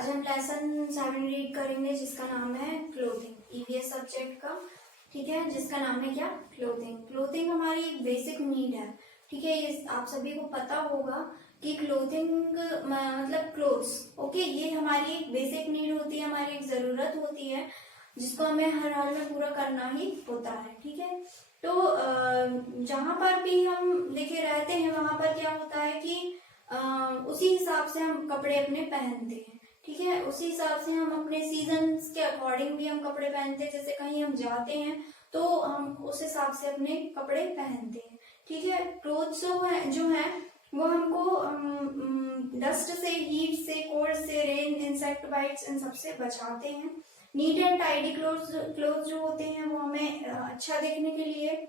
आज हम lesson 7 read करेंगे जिसका नाम है क्लोथिंग, ईवीएस सब्जेक्ट का। ठीक है, जिसका नाम है क्या, क्लोथिंग। क्लोथिंग हमारी एक बेसिक नीड है। ठीक है, ये आप सभी को पता होगा कि क्लोथिंग मतलब क्लोथ्स, ओके, ये हमारी एक बेसिक नीड होती है, हमारी एक जरूरत होती है जिसको हमें हर हाल में पूरा करना ही होता है। ठीक है, तो जहां पर भी हम देखिए रहते हैं वहां पर क्या होता है कि उसी हिसाब से हम कपड़े अपने पहनते हैं। ठीक है, उसी हिसाब से हम अपने सीजन्स के अकॉर्डिंग भी हम कपड़े पहनते हैं। जैसे कहीं हम जाते हैं तो हम उस हिसाब से अपने कपड़े पहनते हैं। ठीक है, क्लोथ्स जो है वो हमको डस्ट से, हीट से, कोल्ड से, रेन, इंसेक्ट बाइट्स, इन सबसे बचाते हैं। नीट एंड टाइडी क्लोथ्स जो होते हैं वो हमें अच्छा दिखने के लिए,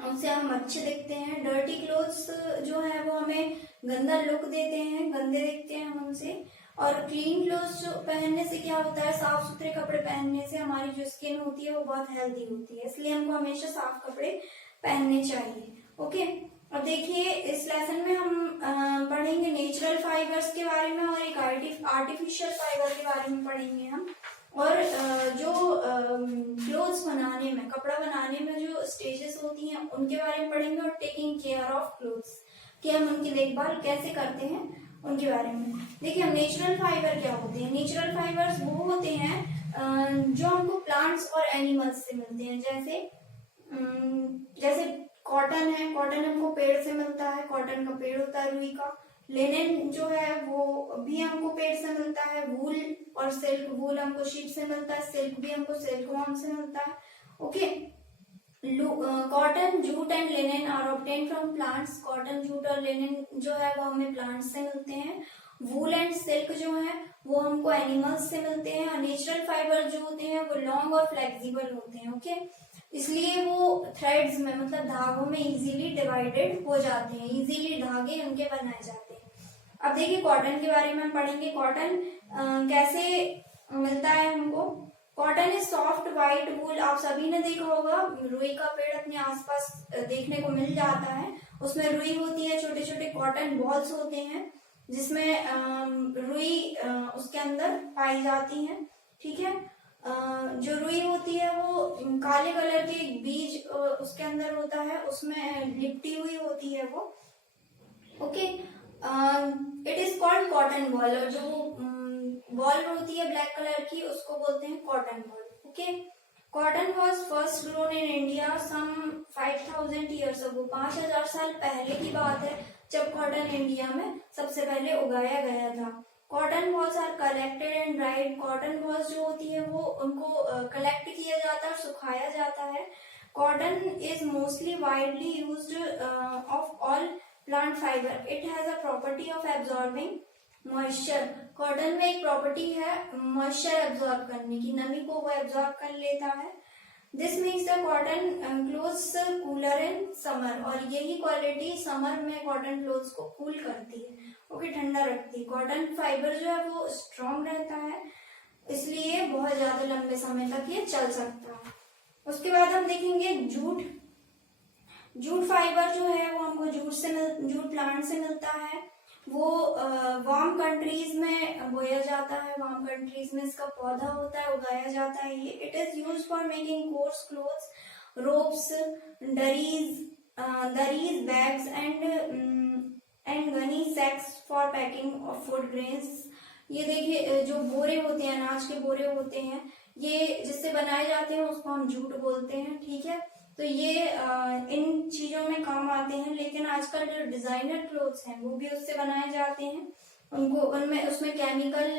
उनसे हम अच्छे दिखते हैं। डर्टी क्लोथ्स जो है वो हमें गंदा लुक देते हैं, गंदे दिखते हैं हम उनसे। और क्लीन क्लोथ्स पहनने से क्या होता है, साफ सुथरे कपड़े पहनने से हमारी जो स्किन होती है वो बहुत हेल्दी होती है, इसलिए हमको हमेशा साफ कपड़े पहनने चाहिए। ओके, अब देखिए इस लेसन में हम पढ़ेंगे नेचुरल फाइबर्स के बारे में और एक आर्टिफिशियल फाइबर के बारे में पढ़ेंगे हम। और जो क्लोथ्स बनाने में, कपड़ा बनाने में जो स्टेजेस होती हैं उनके बारे में पढ़ेंगे। और टेकिंग केयर ऑफ क्लोथ्स, कि हम उनकी देखभाल कैसे करते हैं उनके बारे में। देखिए हम नेचुरल फाइबर क्या होते हैं। नेचुरल फाइबर्स वो होते हैं जो हमको प्लांट्स और एनिमल्स से मिलते हैं। जैसे कॉटन है, कॉटन हमको पेड़ से मिलता है, कॉटन का पेड़ होता है रुई का। लिनन जो है वो भी हमको पेड़ से मिलता है। वूल और सिल्क, वूल हमको शीप से मिलता है, सिल्क भी हमको सिल्कवॉर्म से मिलता है। Okay, cotton, jute and linen are obtain from plants. Cotton, jute और लिनन जो है वो हमें प्लांट्स से मिलते हैं। वूल एंड सिल्क जो है वो हमको एनिमल्स से मिलते हैं। और नेचुरल फाइबर जो होते हैं वो लॉन्ग और फ्लेक्सिबल होते हैं। ओके, इसलिए वो थ्रेड्स में, मतलब धागों में इजीली डिवाइडेड हो जाते हैं, इजीली धागे उनके बनाए जाते हैं। अब देखिए कॉटन के बारे में हम पढ़ेंगे। कॉटन कैसे मिलता है हमको। कॉटन इज सॉफ्ट व्हाइट वूल। आप सभी ने देखा होगा रुई का पेड़ अपने आसपास देखने को मिल जाता है। उसमें रुई होती है, छोटे छोटे कॉटन बॉल्स होते हैं जिसमें रुई उसके अंदर पाई जाती है। ठीक है, जो रुई होती है वो काले कलर के बीज उसके अंदर होता है, उसमें लिपटी हुई होती है वो। Okay, it is called cotton ball. और जो बॉल होती है ब्लैक कलर की उसको बोलते हैं cotton ball. Okay, cotton was first grown in India some 5000 years ago. 5000 साल पहले की बात है जब कॉटन इंडिया में सबसे पहले उगाया गया था। Cotton balls are collected and dried. Cotton balls जो होती है वो उनको कलेक्ट किया जाता है और सुखाया जाता है। Cotton is mostly widely used of all plant fibre. It has a property of absorbing moisture. Cotton में एक प्रॉपर्टी है मॉइस्चर एब्जॉर्ब करने की, नमी को वो एब्जॉर्ब कर लेता है। This makes the cotton clothes cooler in summer. और यही क्वालिटी समर में कॉटन क्लोथ्स को कूल करती है, ओके, ठंडा रखती है। कॉटन फाइबर जो है वो स्ट्रॉन्ग रहता है, इसलिए बहुत ज्यादा लंबे समय तक ये चल सकता है। उसके बाद हम देखेंगे जूट। जूट फाइबर जो है वो हमको जूट प्लांट से मिलता है। वो वार्म कंट्रीज में बोया जाता है, वार्म कंट्रीज में इसका पौधा होता है, उगाया जाता है ये। It is used for making coarse clothes, ropes, durries, bags and gunny sacks for packing of food grains. ये देखिए जो बोरे होते हैं, अनाज के बोरे होते हैं, ये जिससे बनाए जाते हैं उसको हम जूट बोलते हैं। ठीक है, तो ये इन चीजों में काम आते हैं। लेकिन आजकल जो डिजाइनर क्लोथ्स हैं वो भी उससे बनाए जाते हैं। उनको उसमें केमिकल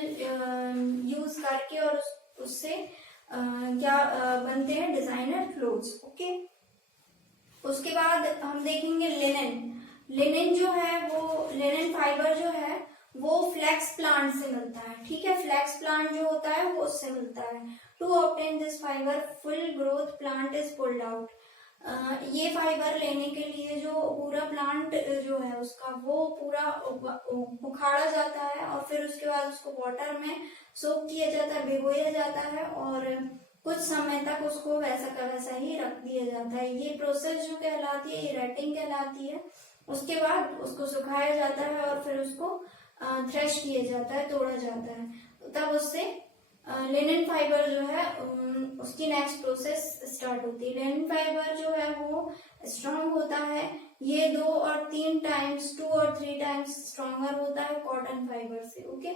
यूज करके और उससे क्या बनते हैं, डिजाइनर क्लोथ्स। ओके, उसके बाद हम देखेंगे लिनन। लिनन जो है वो, लिनन फाइबर जो है वो फ्लैक्स प्लांट से मिलता है। ठीक है, फ्लैक्स प्लांट जो होता है वो उससे मिलता है। To obtain this fibre full growth plant is pulled out. ये फाइबर लेने के लिए जो पूरा प्लांट जो है उसका वो पूरा उखाड़ा जाता है और फिर उसके बाद उसको वाटर में सोक किया जाता है, भिगोया जाता है और कुछ समय तक उसको वैसा का वैसा ही रख दिया जाता है। ये प्रोसेस जो कहलाती है, ये रेटिंग कहलाती है। उसके बाद उसको सुखाया जाता है और फिर उसको थ्रेश किया जाता है, तोड़ा जाता है। तब उससे लिनन फाइबर जो है उसकी नेक्स्ट प्रोसेस स्टार्ट होती है। लिनन फाइबर जो है वो स्ट्रॉन्ग होता है, ये 2 और 3 टाइम्स 2 और 3 टाइम्स स्ट्रॉन्गर होता है कॉटन फाइबर से। ओके,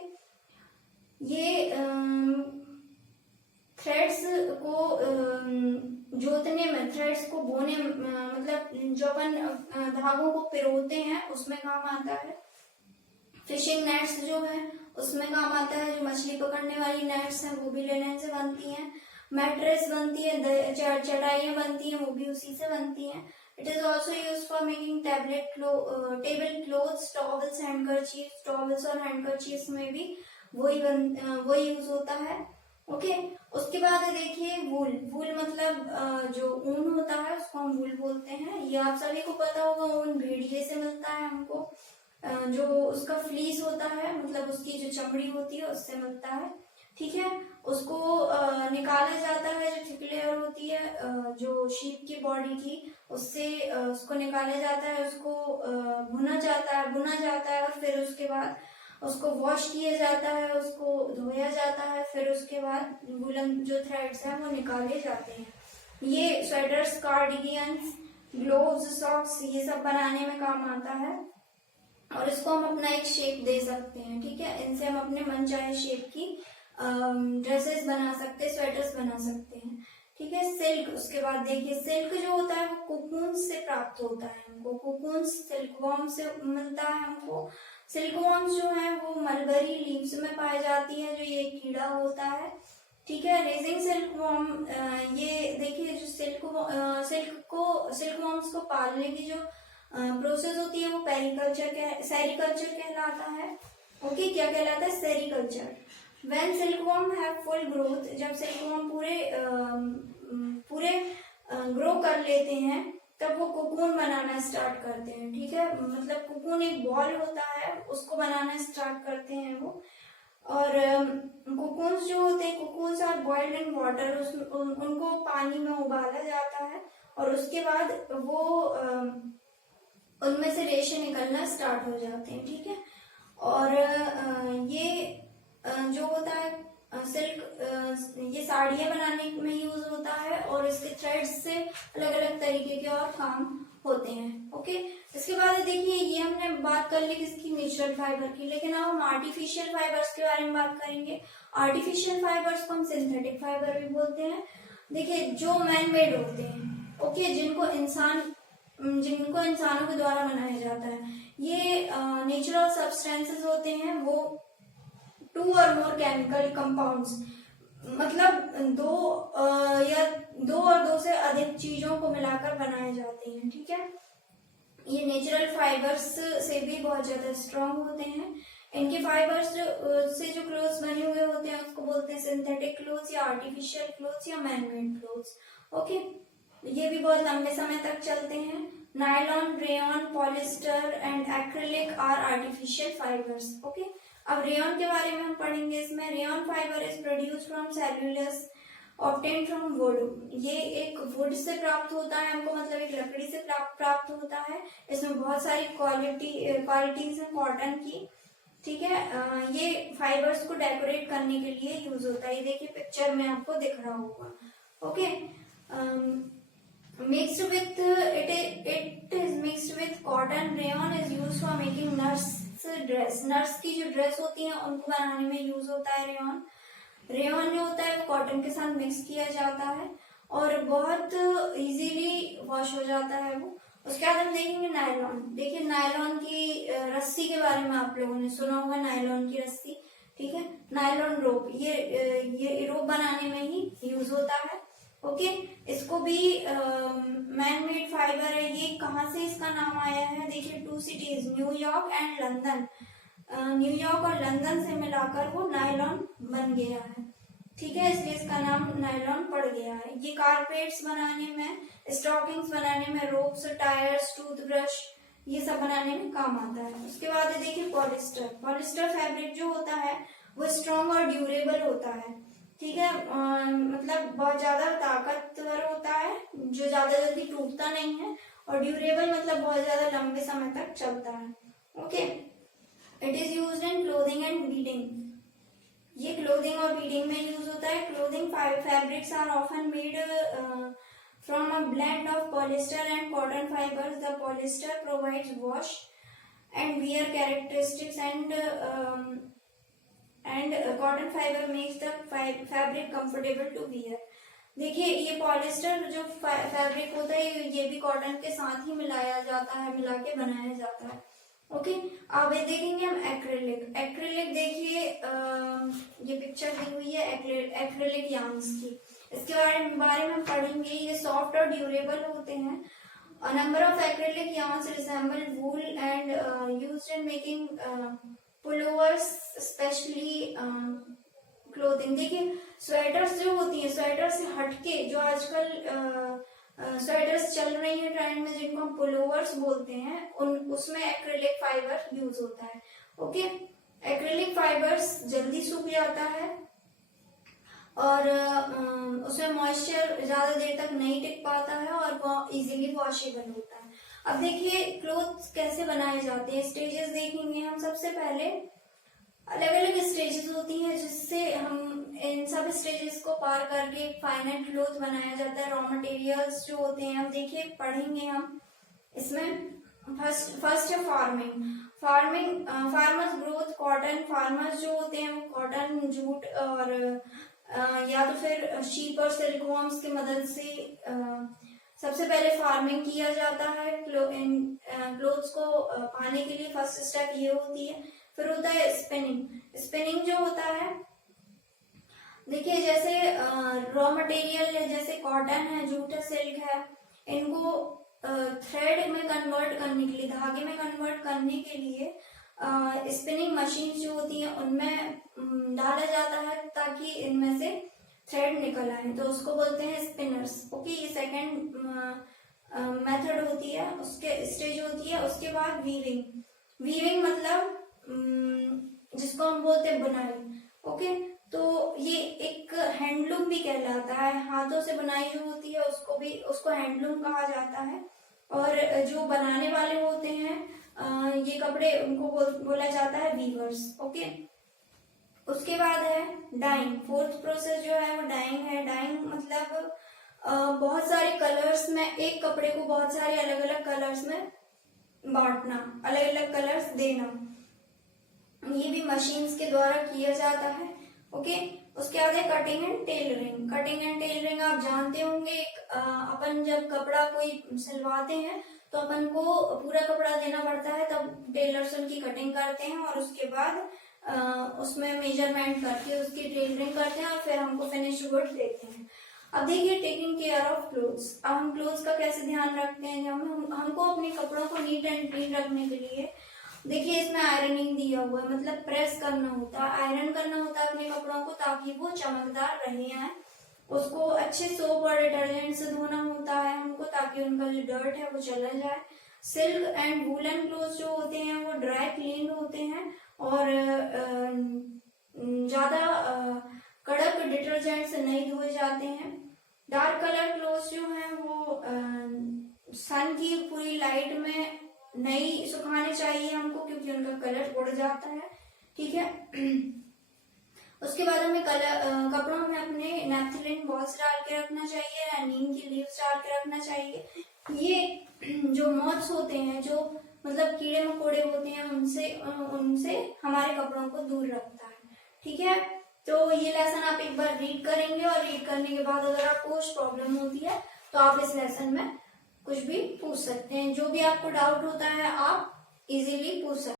ये थ्रेड्स को जोतने में, थ्रेड्स को बोने मतलब जो अपन धागों को पिरोते हैं उसमें काम आता है। फिशिंग नेट्स जो है उसमें काम आता है, जो मछली पकड़ने वाली नेट्स हैं वो भी लिनन से बनती हैं। मैट्रेस बनती है, चटाइयाँ बनती हैं वो भी उसी से बनती हैं। It is also use for making table clothes, towels, handkerchief, towels और हैंडकरचीफ में भी वही यूज होता है। ओके, उसके बाद देखिए वूल। वूल मतलब जो ऊन होता है उसको हम वूल बोलते हैं। ये आप सभी को पता होगा, ऊन भेड़िए से मिलता है हमको। जो उसका फ्लीस होता है मतलब उसकी जो चमड़ी होती है उससे मिलता है। ठीक है, उसको निकाला जाता है, जो थिक लेयर होती है जो शीप की बॉडी की, उससे उसको निकाला जाता है, उसको भुना जाता है और फिर उसके बाद उसको वॉश किया जाता है, उसको धोया जाता है, फिर उसके बाद वुलन जो थ्रेड्स हैं वो निकाले जाते हैं। ये स्वेटर्स, कार्डिगन्स, ग्लोव्स, सॉक्स ये सब बनाने में काम आता है और इसको हम अपना एक शेप दे सकते हैं। ठीक है, इनसे हम अपने मनचाहे शेप की ड्रेसेस बना सकते हैं, स्वेटर्स बना सकते हैं। ठीक है, सिल्क। उसके बाद देखिए सिल्क जो होता है वो कोकून से प्राप्त होता है हमको। कोकून सिल्कवॉर्म से मिलता है हमको। सिल्कवॉर्म्स जो है वो मलबरी लीव्स में पाई जाती है, जो ये कीड़ा होता है। ठीक है, रेजिंग सिल्कवॉर्म, ये देखिए जो सिल्कवॉर्म्स को पालने की जो प्रोसेस होती है वो सेरिकल्चर कहलाता है। ओके, क्या कहलाता है? Sericulture. When silkworm have full growth, जब सिल्कवॉर्म पूरे ग्रो कर लेते हैं तब वो कोकून बनाना स्टार्ट करते हैं। ठीक है, मतलब कोकून एक बॉल होता है, उसको बनाना स्टार्ट करते हैं वो। और कोकून्स जो होते हैं, cocoons are boiled in water, उनको पानी में उबाला जाता है और उसके बाद वो उनमें से रेशे निकलना स्टार्ट हो जाते हैं। ठीक है, और ये जो होता है सिल्क, ये साड़ियाँ बनाने में यूज होता है और इसके थ्रेड्स से अलग अलग तरीके के और काम होते हैं। ओके, इसके बाद देखिए ये हमने बात कर ली किसकी? नेचुरल फाइबर की। लेकिन अब हम आर्टिफिशियल फाइबर्स के बारे में बात करेंगे। आर्टिफिशियल फाइबर्स को हम सिंथेटिक फाइबर भी बोलते हैं। देखिए जो मैन मेड होते हैं, ओके, जिनको इंसानों के द्वारा बनाया जाता है, ये नेचुरल सब्सटेंसेस होते हैं। वो 2 और मोर केमिकल कंपाउंड्स, मतलब 2 और 2 से अधिक चीजों को मिलाकर बनाए जाते हैं। ठीक है, ये नेचुरल फाइबर्स से भी बहुत ज्यादा स्ट्रॉन्ग होते हैं। इनके फाइबर्स से जो क्लोथ्स बने हुए होते हैं उसको बोलते हैं सिंथेटिक क्लोथ्स या आर्टिफिशियल क्लोथ्स या मैन मेड क्लोथ्स। ओके, ये भी बहुत लंबे समय तक चलते हैं। Nylon, rayon, polyester and acrylic are artificial fibres. Okay, अब रेयन के बारे में हम पढ़ेंगे। इसमें rayon fibre is produce from cellulose obtain from wood. ये एक वुड से प्राप्त होता है हमको, मतलब एक लकड़ी से प्राप्त होता है। इसमें बहुत सारी क्वालिटीज है कॉटन की। ठीक है, ये फाइबर्स को डेकोरेट करने के लिए यूज होता है। ये देखिए पिक्चर में आपको दिख रहा होगा। Okay, mixed with it is mixed with cotton. Rayon is use for making nurse dress. Nurse की जो ड्रेस होती है उनको बनाने में यूज होता है रेयन। रेयन जो होता है वो कॉटन के साथ मिक्स किया जाता है और बहुत इजीली वॉश हो जाता है वो। उसके बाद हम देखेंगे नायलॉन। देखिए नायलॉन की रस्सी के बारे में आप लोगों ने सुना होगा, नायलॉन की रस्सी। ठीक है, नायलॉन रोप, ये रोप बनाने में ही यूज होता है। ओके, इसको भी मैन मेड फाइबर है। ये कहाँ से इसका नाम आया है? देखिए 2 cities, New York and London. New York और लंदन से मिलाकर वो नायलॉन बन गया है। ठीक है, इसलिए इसका नाम नायलॉन पड़ गया है। ये कारपेट्स बनाने में, स्टॉकिंग्स बनाने में, रोप्स, टायर्स, टूथब्रश ये सब बनाने में काम आता है। उसके बाद देखिए पॉलिस्टर। पॉलिस्टर फैब्रिक जो होता है वो स्ट्रॉन्ग और ड्यूरेबल होता है। ठीक है, मतलब बहुत ज्यादा ताकतवर होता है, जो ज्यादा जल्दी टूटता नहीं है, और ड्यूरेबल मतलब बहुत ज्यादा लंबे समय तक चलता है। Okay, it is used in clothing and beading. ये क्लोथिंग और बीडिंग में यूज होता है। Clothing fabrics are often made from a blend of polyester and cotton fibers. The polyester provides wash and wear characteristics, and cotton fiber makes the fabric comfortable to wear. देखिए ये polyester जो fabric होता है ये भी cotton के साथ ही मिलाया जाता है, मिला के बनाया जाता है। ओके, अब ये देखेंगे हम एक्रिलिक। एक्रिलिक देखिए ये पिक्चर दी हुई है एक्रिलिक यार्न्स की। इसके बारे में हम पढ़ेंगे। ये सॉफ्ट और ड्यूरेबल होते हैं। A number of acrylic yarns resemble wool and used in making pullovers, especially clothing। देखिए स्वेटर्स जो होती हैं, स्वेटर से हटके जो आजकल स्वेटर्स चल रही है ट्रेंड में, जिनको हम पुलोवर्स बोलते हैं, उसमें एक्रिलिक फाइबर यूज होता है। ओके, एक्रिलिक फाइबर्स जल्दी सूख जाता है और उसमें मॉइस्चर ज्यादा देर तक नहीं टिक पाता है और वो इजीली वॉशेबल होता है। अब देखिए क्लोथ्स कैसे बनाए जाते हैं, स्टेजेस देखेंगे हम। सबसे पहले अलग अलग स्टेजेस होती हैं जिससे हम इन सब स्टेजेस को पार करके एक फाइनल क्लोथ बनाया जाता है। रॉ मटेरियल्स जो होते हैं हम देखिए पढ़ेंगे हम इसमें। फर्स्ट है फार्मर्स ग्रोथ कॉटन। फार्मर्स जो होते हैं वो कॉटन, जूट और या तो फिर शीप और सिल्कवॉर्म्स की मदद से सबसे पहले फार्मिंग किया जाता है। क्लोथ्स को पाने के लिए फर्स्ट स्टेप ये होती है। फिर होता है स्पिनिंग। स्पिनिंग जो होता है देखिए जैसे रॉ मटेरियल है, जैसे कॉटन है, जूट है, सिल्क है, इनको थ्रेड में कन्वर्ट करने के लिए, धागे में कन्वर्ट करने के लिए स्पिनिंग मशीन जो होती है उनमें डाला जाता है ताकि इनमें से थ्रेड निकल आए, तो उसको बोलते हैं स्पिनर्स। ओके, ये सेकंड मेथड होती है, उसके स्टेज होती है। उसके बाद वीविंग मतलब जिसको हम बोलते हैं बुनाई। ओके, तो ये एक हैंडलूम भी कहलाता है। हाथों से बुनाई जो होती है उसको हैंडलूम कहा जाता है। और जो बनाने वाले होते हैं ये कपड़े, उनको बोला जाता है वीवर्स। ओके, उसके बाद है डाइंग। फोर्थ प्रोसेस जो है वो डाइंग है। डाइंग मतलब बहुत सारे कलर्स में, एक कपड़े को बहुत सारे अलग अलग कलर्स में बांटना, अलग अलग कलर्स देना, ये भी मशीन्स के द्वारा किया जाता है। ओके, उसके बाद है cutting and tailoring. Cutting and tailoring आप जानते होंगे, अपन जब कपड़ा कोई सिलवाते हैं तो अपन को पूरा कपड़ा देना पड़ता है, तब टेलर्स उनकी कटिंग करते हैं और उसके बाद उसमें मेजरमेंट करके उसकी टेलरिंग करते हैं और फिर हमको फिनिश्ड गुड देते हैं। अब देखिए टेकिंग केयर ऑफ क्लोथ्स। अब हम क्लोथ्स का कैसे ध्यान रखते हैं। हमको अपने कपड़ों को नीट एंड क्लीन रखने के लिए देखिए इसमें आयरनिंग दिया हुआ है, मतलब प्रेस करना होता है, आयरन करना होता है अपने कपड़ों को ताकि वो चमकदार रहे हैं। उसको अच्छे सोप और डिटर्जेंट से धोना होता है हमको ताकि उनका जो डर्ट है वो चला जाए। सिल्क एंड वूलन क्लोथ जो होते हैं वो ड्राई क्लीन होते हैं और ज्यादा कड़क डिटर्जेंट से नहीं धोए जाते हैं। डार्क कलर क्लोथ जो है वो सन की पूरी लाइट में नहीं सुखाने चाहिए हमको, क्योंकि उनका कलर उड़ जाता है। ठीक है, उसके बाद हमें कपड़ों में अपने नैप्थलिन बॉल्स डाल के रखना चाहिए या नीम की लीव्स डाल के रखना चाहिए। ये जो मॉथ्स होते हैं, जो मतलब कीड़े मकोड़े होते हैं, उनसे हमारे कपड़ों को दूर रखता है। ठीक है, तो ये लेसन आप एक बार रीड करेंगे और रीड करने के बाद अगर आपको कुछ प्रॉब्लम होती है तो आप इस लेसन में कुछ भी पूछ सकते हैं। जो भी आपको डाउट होता है आप इजीली पूछ सकते हैं।